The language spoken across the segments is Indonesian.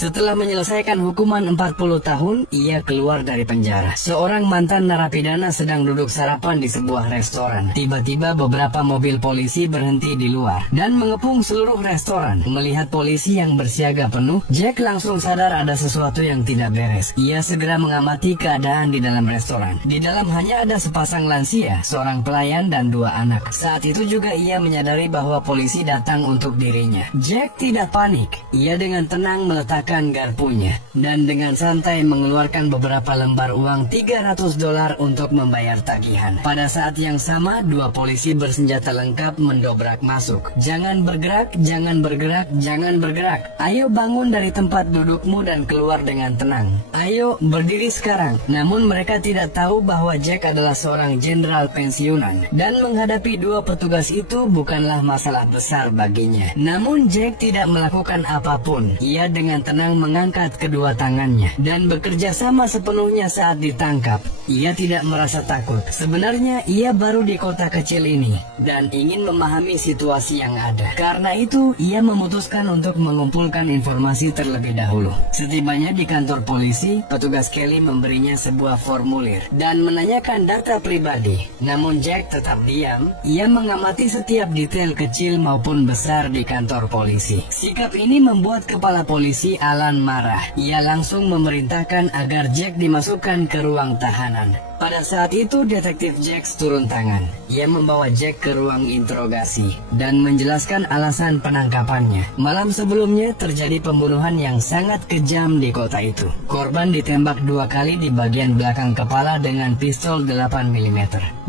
Setelah menyelesaikan hukuman 40 tahun, ia keluar dari penjara. Seorang mantan narapidana sedang duduk sarapan di sebuah restoran. Tiba-tiba beberapa mobil polisi berhenti di luar dan mengepung seluruh restoran. Melihat polisi yang bersiaga penuh, Jack langsung sadar ada sesuatu yang tidak beres. Ia segera mengamati keadaan di dalam restoran. Di dalam hanya ada sepasang lansia, seorang pelayan dan 2 anak. Saat itu juga ia menyadari bahwa polisi datang untuk dirinya. Jack tidak panik. Ia dengan tenang meletakkan garpunya dan dengan santai mengeluarkan beberapa lembar uang $300 untuk membayar tagihan. Pada saat yang sama, 2 polisi bersenjata lengkap mendobrak masuk. "Jangan bergerak, jangan bergerak, jangan bergerak. Ayo bangun dari tempat dudukmu dan keluar dengan tenang. Ayo berdiri sekarang." Namun mereka tidak tahu bahwa Jack adalah seorang jenderal pensiunan dan menghadapi 2 petugas itu bukanlah masalah besar baginya. Namun Jack tidak melakukan apapun. Ia dengan tenang mengangkat kedua tangannya dan bekerja sama sepenuhnya saat ditangkap. Ia tidak merasa takut. Sebenarnya ia baru di kota kecil ini dan ingin memahami situasi yang ada. Karena itu ia memutuskan untuk mengumpulkan informasi terlebih dahulu. Setibanya di kantor polisi, petugas Kelly memberinya sebuah formulir dan menanyakan data pribadi. Namun Jack tetap diam. Ia mengamati setiap detail kecil maupun besar di kantor polisi. Sikap ini membuat kepala polisi Alan marah. Ia langsung memerintahkan agar Jack dimasukkan ke ruang tahanan. Pada saat itu detektif Jack turun tangan. Ia membawa Jack ke ruang interogasi dan menjelaskan alasan penangkapannya. Malam sebelumnya terjadi pembunuhan yang sangat kejam di kota itu. Korban ditembak 2 kali di bagian belakang kepala dengan pistol 8 mm.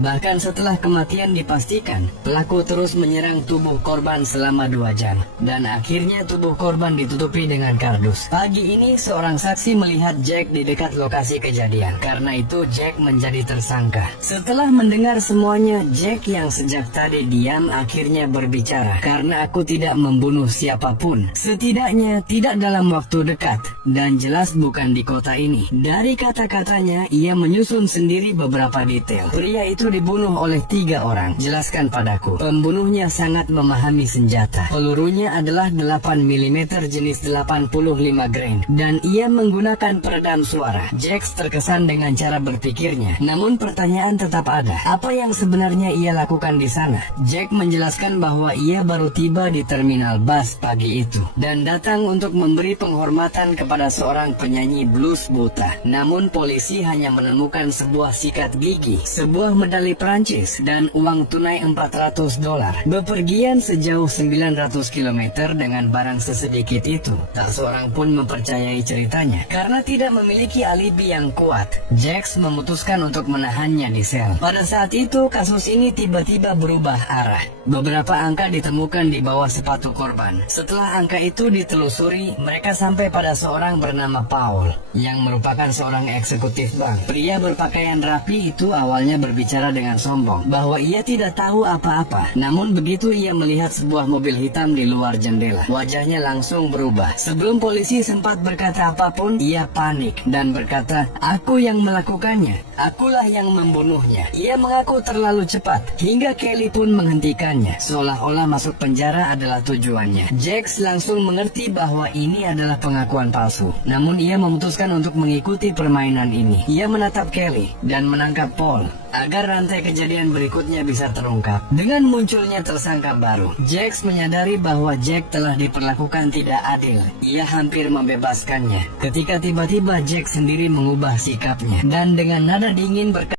Bahkan setelah kematian dipastikan, pelaku terus menyerang tubuh korban selama 2 jam. Dan akhirnya tubuh korban ditutupi dengan kardus. Pagi ini seorang saksi melihat Jack di dekat lokasi kejadian. Karena itu Jack menjadi tersangka. Setelah mendengar semuanya, Jack yang sejak tadi diam akhirnya berbicara. "Karena aku tidak membunuh siapapun. Setidaknya tidak dalam waktu dekat. Dan jelas bukan di kota ini." Dari kata-katanya, ia menyusun sendiri beberapa detail. "Pria itu dibunuh oleh 3 orang. Jelaskan padaku." Pembunuhnya sangat memahami senjata. Pelurunya adalah 8 mm jenis 85 grain. Dan ia menggunakan peredam suara. Jack terkesan dengan cara berpikirnya. Namun pertanyaan tetap ada. Apa yang sebenarnya ia lakukan di sana? Jack menjelaskan bahwa ia baru tiba di terminal bus pagi itu dan datang untuk memberi penghormatan kepada seorang penyanyi blues buta. Namun polisi hanya menemukan sebuah sikat gigi, sebuah medali Prancis dan uang tunai $400. Bepergian sejauh 900 km dengan barang sesedikit itu. Tak seorang pun mempercayai ceritanya karena tidak memiliki alibi yang kuat. Jack memutuskan untuk menahannya di sel. Pada saat itu kasus ini tiba-tiba berubah arah. Beberapa angka ditemukan di bawah sepatu korban. Setelah angka itu ditelusuri, mereka sampai pada seorang bernama Paul yang merupakan seorang eksekutif bank. Pria berpakaian rapi itu awalnya berbicara dengan sombong bahwa ia tidak tahu apa-apa. Namun begitu ia melihat sebuah mobil hitam di luar jendela, wajahnya langsung berubah. Sebelum polisi sempat berkata apapun, ia panik dan berkata, "Aku yang melakukannya. Akulah yang membunuhnya." Ia mengaku terlalu cepat hingga Kelly pun menghentikannya, seolah-olah masuk penjara adalah tujuannya. Jack langsung mengerti bahwa ini adalah pengakuan palsu. Namun ia memutuskan untuk mengikuti permainan ini. Ia menatap Kelly dan menangkap Paul agar rantai kejadian berikutnya bisa terungkap. Dengan munculnya tersangka baru, Jack menyadari bahwa Jack telah diperlakukan tidak adil. Ia hampir membebaskannya ketika tiba-tiba Jack sendiri mengubah sikapnya dan dengan nada dingin berkata,